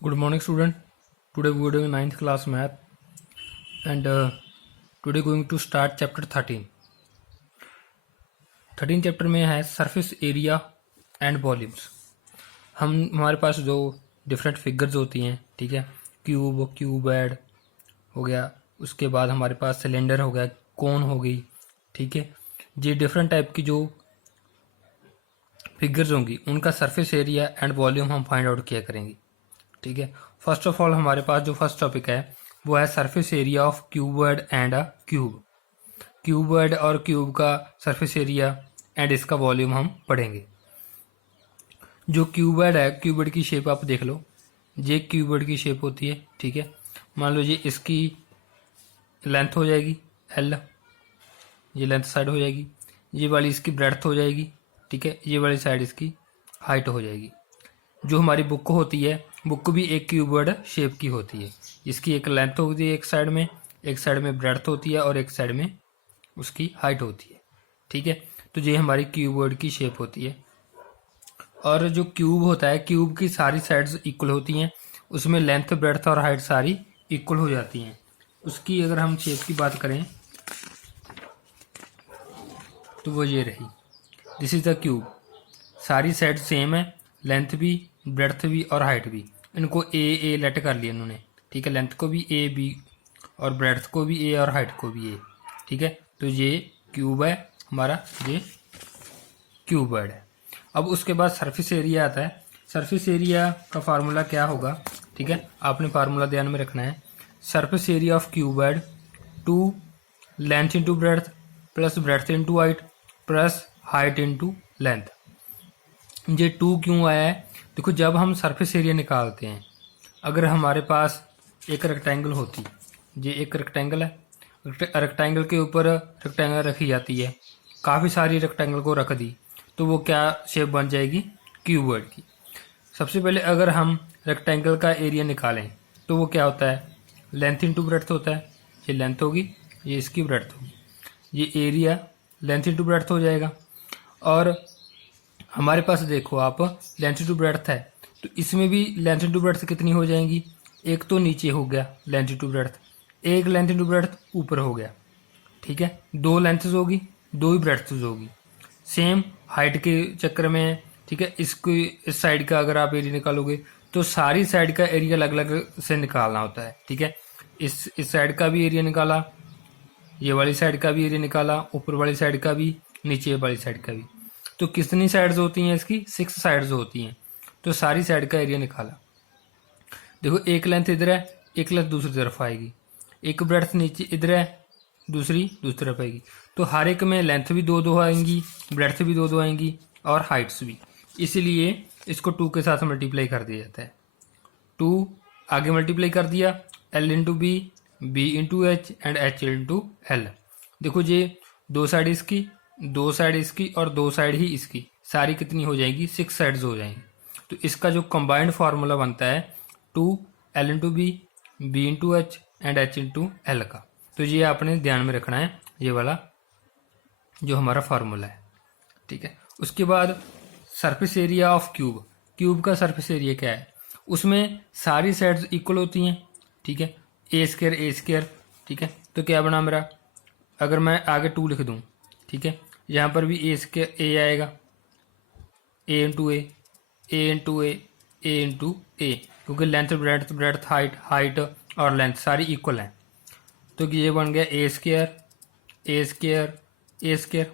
Good morning, student. Today we are doing 9th class math, and today going to start chapter 13. 13 chapter में है surface area and volumes. हमारे पास जो different figures होती हैं, ठीक है, क्यूबॉइड हो गया, उसके बाद हमारे पास सिलेंडर हो गया, कोन हो गई, ठीक है। ये डिफरेंट टाइप की जो फिगर्स होंगी उनका सरफेस एरिया एंड वॉल्यूम हम फाइंड आउट किया करेंगे, ठीक है। फर्स्ट ऑफ ऑल हमारे पास जो फर्स्ट टॉपिक है वो है surface area of cuboid and a cube. Cuboid और क्यूब का सरफेस एरिया एंड इसका वॉल्यूम हम पढ़ेंगे। जो क्यूबॉइड है, क्यूबॉइड की शेप आप देख लो, ये क्यूबॉइड की शेप होती है, ठीक है। मान लो ये इसकी लेंथ हो जाएगी एल, ये लेंथ साइड हो जाएगी, ये वाली इसकी ब्रेड्थ हो जाएगी, ठीक है, ये वाली साइड इसकी हाइट हो जाएगी। जो हमारी बुक होती है, बुक भी एक क्यूबॉइड शेप की होती है। इसकी एक लेंथ होती है एक साइड में ब्रेड्थ होती है और एक साइड में उसकी हाइट होती है, ठीक है। तो ये हमारी क्यूबॉइड की शेप होती है। और जो क्यूब होता है, क्यूब की सारी साइड्स इक्वल होती हैं, उसमें लेंथ ब्रेड्थ और हाइट सारी इक्वल हो जाती हैं। उसकी अगर हम शेप की बात करें तो वो ये रही, दिस इज द क्यूब। सारी साइड सेम है, लेंथ भी, ब्रेड्थ भी और हाइट भी। इनको ए लेट कर लिया इन्होंने, ठीक है। लेंथ को भी ए बी और ब्रेड्थ को भी ए और हाइट को भी ए, ठीक है। तो ये क्यूब है हमारा, ये क्यूबॉइड है। अब उसके बाद सरफेस एरिया आता है। सरफेस एरिया का फार्मूला क्या होगा, ठीक है, आपने फार्मूला ध्यान में रखना है। Surface area of cuboid 2 length into breadth plus breadth into height plus height into length. ये 2 क्यों आया है? देखो, जब हम सरफेस एरिया निकालते हैं, अगर हमारे पास एक रेक्टेंगल होती, ये एक रेक्टेंगल है, रेक्टेंगल के ऊपर रेक्टेंगल रखी जाती है, काफ़ी सारी रेक्टेंगल को रख दी तो वो क्या शेप बन जाएगी? क्यूबॉइड की। सबसे पहले अगर हम रेक्टेंगल का एरिया निकालें तो वो क्या होता है? लेंथ इंटू ब्रेड्थ होता है। ये लेंथ होगी, ये इसकी ब्रेड्थ होगी, ये एरिया लेंथ इंटू ब्रेड्थ हो जाएगा। और हमारे पास देखो आप, लेंथ इंटू ब्रेड्थ है तो इसमें भी लेंथ इंटू ब्रेड्थ कितनी हो जाएंगी? एक तो नीचे हो गया लेंथ इंटू ब्रेड्थ, एक लेंथ इंटू ब्रेड्थ ऊपर हो गया, ठीक है। 2 लेंथ्स होगी, 2 ही ब्रेड्थ्स होगी। सेम हाइट के चक्कर में, ठीक है, इसको इस साइड का अगर आप एरिया निकालोगे तो सारी साइड का एरिया अलग अलग से निकालना होता है, ठीक है। इस साइड का भी एरिया निकाला, ये वाली साइड का भी एरिया निकाला, ऊपर वाली साइड का भी, नीचे वाली साइड का भी। तो कितनी साइड्स होती हैं इसकी? 6 साइड्स होती हैं। तो सारी साइड का एरिया निकाला। देखो, एक लेंथ इधर है, एक लेंथ दूसरी तरफ आएगी, एक ब्रेड्थ नीचे इधर है, दूसरी तरफ आएगी। तो हर एक में लेंथ भी 2-2 आएंगी, ब्रेड्थ भी 2-2 आएंगी और हाइट्स भी। इसीलिए इसको 2 के साथ मल्टीप्लाई कर दिया जाता है। 2 आगे मल्टीप्लाई कर दिया, L into B, B into H and H into L. देखो, ये 2 साइड इसकी, 2 साइड इसकी और 2 साइड ही इसकी, सारी कितनी हो जाएगी? 6 साइड्स हो जाएंगी। तो इसका जो कंबाइंड फार्मूला बनता है 2 L into B into H and H into L का। तो ये आपने ध्यान में रखना है, ये वाला जो हमारा फार्मूला है, ठीक है। उसके बाद surface area of cube. Cube का सरफेस एरिया क्या है? उसमें सारी साइड्स इक्वल होती हैं, ठीक है, ए स्क्वायर, ठीक है। तो क्या बना मेरा? अगर मैं आगे 2 लिख दूं, ठीक है, यहाँ पर भी ए स्क्वायर ए आएगा, ए इंटू ए, ए इंटू ए, ए इंटू ए, क्योंकि लेंथ ब्रेड्थ हाइट और लेंथ सारी इक्वल हैं। तो ये बन गया ए स्क्वायर ए स्क्वायर ए स्क्वायर,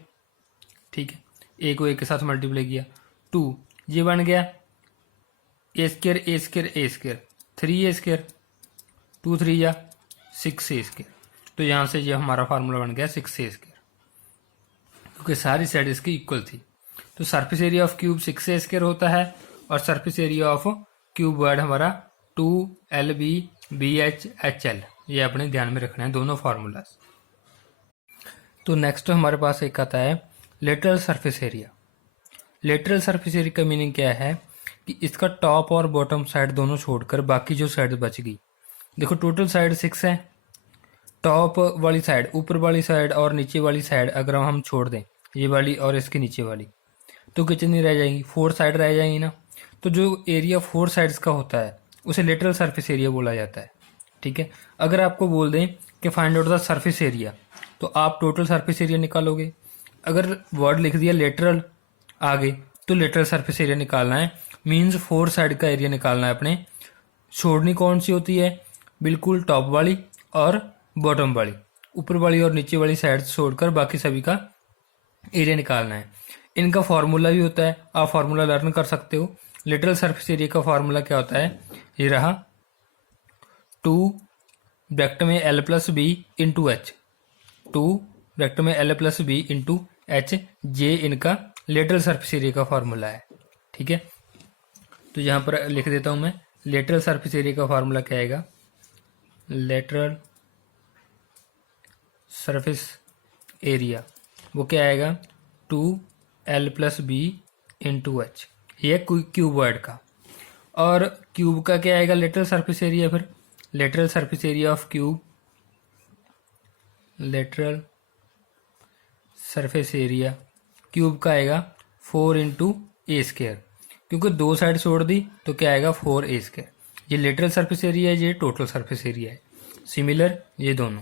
ठीक है। ए को ए के साथ मल्टीप्लाई किया, 2, ये बन गया ए स्क्वायर ए स्क्वायर ए स्क्वायर, 3 ए स्क्वायर, 2 3 या 6 ए स्क्वायर। तो यहाँ से ये हमारा फार्मूला बन गया 6 ए स्क्वायर, क्योंकि सारी साइड इसकी इक्वल थी। तो surface area of cube 6 A square होता है और सरफेस एरिया ऑफ क्यूबॉइड हमारा 2 L B B H H L. ये अपने ध्यान में रखना है दोनों फार्मूलाज। तो नेक्स्ट हमारे पास एक आता है lateral surface area. Lateral surface area का मीनिंग क्या है कि इसका टॉप और बॉटम साइड दोनों छोड़कर बाकी जो साइड बच गई, देखो टोटल साइड 6 है, टॉप वाली साइड, ऊपर वाली साइड और नीचे वाली साइड अगर हम छोड़ दें, ये वाली और इसके नीचे वाली, तो कितनी रह जाएंगी? 4 साइड रह जाएंगी ना। तो जो एरिया 4 साइड्स का होता है उसे लेटरल सरफेस एरिया बोला जाता है। ठीक है, अगर आपको बोल दें कि find out the surface area, तो आप टोटल सरफेस एरिया निकालोगे। अगर वर्ड लिख दिया लेटरल आगे, तो लेटरल सरफेस एरिया निकालना है, मीन्स 4 साइड का एरिया निकालना है अपने। छोड़नी कौन सी होती है? बिल्कुल टॉप वाली और बॉटम वाली, ऊपर वाली और नीचे वाली साइड छोड़कर बाकी सभी का एरिया निकालना है। इनका फार्मूला भी होता है, आप फार्मूला लर्न कर सकते हो। लेटरल सरफेस एरिया का फार्मूला क्या होता है? ये रहा, 2 ब्रैकेट में L plus B into H, 2 bracket में L plus B into H, जे इनका लेटरल सरफेस एरिया का फार्मूला है। ठीक है, तो यहाँ पर लिख देता हूँ मैं, लेटरल सरफेस एरिया का फार्मूला क्या आएगा? लेटरल सरफेस एरिया वो क्या आएगा? 2L plus B into H, ये क्यूबॉइड का। और क्यूब का क्या आएगा लेटरल सरफेस एरिया? फिर lateral surface area of cube, lateral surface area cube का आएगा 4 इंटू ए स्क्वायर, क्योंकि 2 साइड छोड़ दी तो क्या आएगा? 4a square. ये लेटरल सरफेस एरिया है, ये टोटल सरफेस एरिया है। सिमिलर ये दोनों,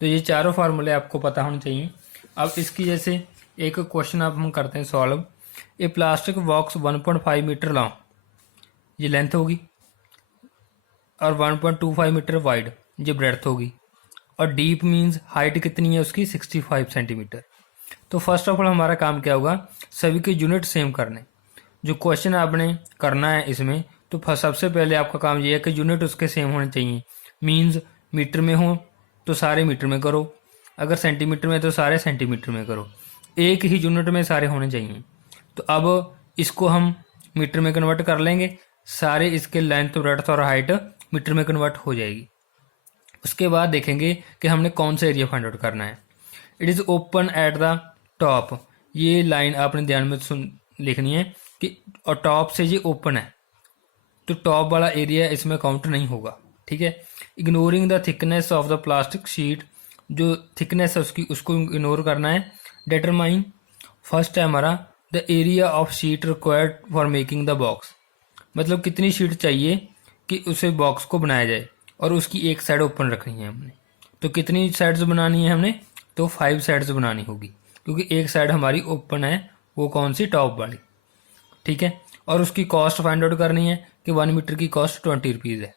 तो ये चारों फार्मूले आपको पता होने चाहिए। अब इसकी जैसे एक क्वेश्चन आप हम करते हैं सॉल्व। ए प्लास्टिक बॉक्स 1.5 मीटर लॉन्ग, ये लेंथ होगी, और 1.25 मीटर वाइड, ये ब्रेड्थ होगी, और डीप मीन्स हाइट कितनी है उसकी? 65 सेंटीमीटर। तो फर्स्ट ऑफ ऑल हमारा काम क्या होगा? सभी के यूनिट सेम करने। जो क्वेश्चन आपने करना है इसमें, तो सबसे पहले आपका काम ये है कि यूनिट उसके सेम होने चाहिए। मीन्स मीटर में हो तो सारे मीटर में करो, अगर सेंटीमीटर में तो सारे सेंटीमीटर में करो, एक ही यूनिट में सारे होने चाहिए। तो अब इसको हम मीटर में कन्वर्ट कर लेंगे, सारे इसके लेंथ ब्रेड्थ और हाइट मीटर में कन्वर्ट हो जाएगी। उसके बाद देखेंगे कि हमने कौन सा एरिया फाइंड आउट करना है। It is open at the top, ये लाइन आपने ध्यान में लिखनी है कि और टॉप से ये ओपन है, तो टॉप वाला एरिया इसमें काउंट नहीं होगा। ठीक है, ignoring the thickness of the plastic sheet, जो थिकनेस है उसकी उसको इग्नोर करना है। डिटरमाइन, फर्स्ट है हमारा the area of sheet required for making the box, मतलब कितनी शीट चाहिए कि उसे बॉक्स को बनाया जाए, और उसकी एक साइड ओपन रखनी है हमने। तो कितनी साइड्स बनानी है हमने? तो 5 साइड्स बनानी होगी, क्योंकि एक साइड हमारी ओपन है, वो कौन सी? टॉप वाली। ठीक है, और उसकी कॉस्ट फाइंड आउट करनी है कि 1 मीटर की कॉस्ट 20 रुपीज़ है।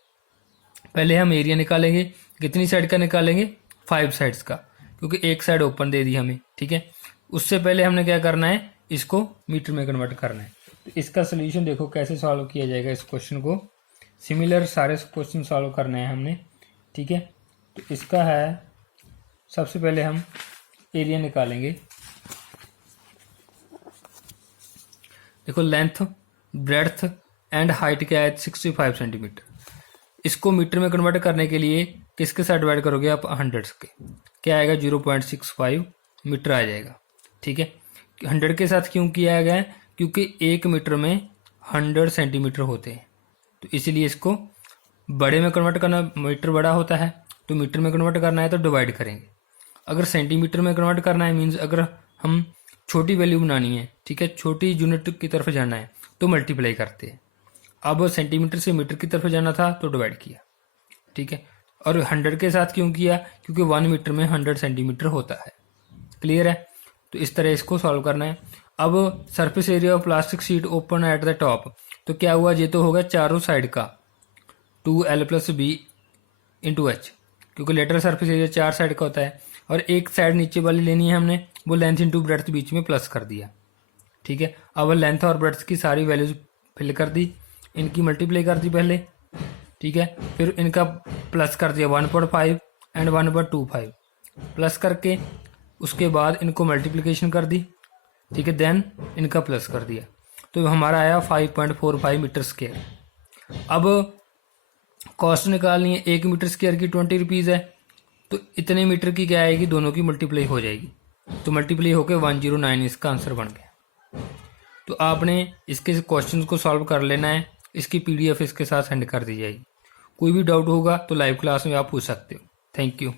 पहले हम एरिया निकालेंगे, कितनी साइड का निकालेंगे? 5 साइड्स का, क्योंकि एक साइड ओपन दे दी हमें। ठीक है, उससे पहले हमने क्या करना है? इसको मीटर में कन्वर्ट करना है। तो इसका सोल्यूशन देखो कैसे सॉल्व किया जाएगा इस क्वेश्चन को। सिमिलर सारे क्वेश्चन सॉल्व करने हैं हमने। ठीक है, तो इसका है, सबसे पहले हम एरिया निकालेंगे। देखो लेंथ ब्रेड्थ एंड हाइट क्या है? 65 सेंटीमीटर। इसको मीटर में कन्वर्ट करने के लिए किसके साथ डिवाइड करोगे आप? 100 के, क्या आएगा? 0.65 मीटर आ जाएगा। ठीक है, 100 के साथ क्यों किया गया है? क्योंकि 1 मीटर में 100 सेंटीमीटर होते हैं, तो इसीलिए इसको बड़े में कन्वर्ट करना, मीटर बड़ा होता है तो मीटर में कन्वर्ट करना है तो डिवाइड करेंगे। अगर सेंटीमीटर में कन्वर्ट करना है, मीन्स अगर हम छोटी वैल्यू बनानी है, ठीक है, छोटी यूनिट की तरफ जाना है, तो मल्टीप्लाई करते हैं। अब सेंटीमीटर से मीटर की तरफ जाना था तो डिवाइड किया। ठीक है, और 100 के साथ क्यों किया? क्योंकि 1 मीटर में 100 सेंटीमीटर होता है। क्लियर है? तो इस तरह इसको सॉल्व करना है। अब surface area of plastic sheet open at the top, तो क्या हुआ? ये तो होगा चारों साइड का 2L plus B into H, क्योंकि लेटरल सरफेस एरिया 4 साइड का होता है, और एक साइड नीचे वाली लेनी है हमने, वो लेंथ इंटू ब्रेड्थ बीच में प्लस कर दिया। ठीक है, अब लेंथ और ब्रेड्थ की सारी वैल्यूज फिल कर दी, इनकी मल्टीप्लाई कर दी पहले। ठीक है, फिर इनका प्लस कर दिया 1.5 एंड 1.25 प्लस करके, उसके बाद इनको मल्टीप्लिकेशन कर दी। ठीक है, देन इनका प्लस कर दिया, तो हमारा आया 5.45 मीटर स्क्वायर। अब कॉस्ट निकालनी है, 1 मीटर स्क्वायर की 20 रुपीज़ है, तो इतने मीटर की क्या आएगी? दोनों की मल्टीप्लाई हो जाएगी, तो मल्टीप्लाई होकर 109 इसका आंसर बन गया। तो आपने इसके क्वेश्चंस को सॉल्व कर लेना है, इसकी PDF इसके साथ सेंड कर दी जाएगी। कोई भी डाउट होगा तो लाइव क्लास में आप पूछ सकते हो। Thank you.